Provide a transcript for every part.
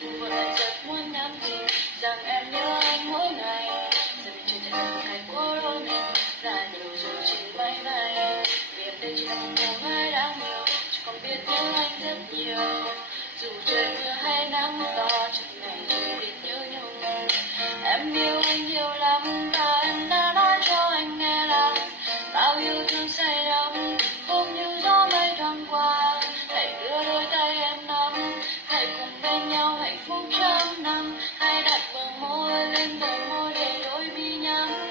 Dù vội lại rất muốn nhắn tin rằng em nhớ anh mỗi ngày. Giờ mình chưa thể gặp một ngày của đôi mình là nhiều rồi trên máy bay. Vì em đây chỉ là một cô gái đáng yêu, chỉ còn biết nhớ anh rất nhiều. Dù trời mưa hay nắng to, chẳng ngày chỉ biết nhớ nhung. Em yêu anh nhiều lắm và em đã nói cho anh nghe là bao yêu thương say đắm cũng như gió mây thoáng qua. Hãy đưa đôi tay em nắm, hãy cùng bên nhau hạnh phúc trăm năm. Hãy đặt bờ môi lên bờ môi để đôi mi nhắn.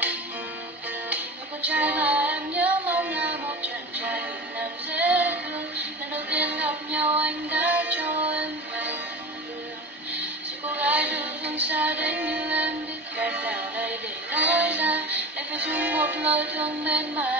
Người con trai mà em nhớ mong là một chàng trai hiền lành dễ thương. Lần đầu tiên gặp nhau anh đã cho em về đường. Sự cô gái từ phương xa đến như em biết cách nào đây để nói ra. Anh phải dùng một lời thương mến mà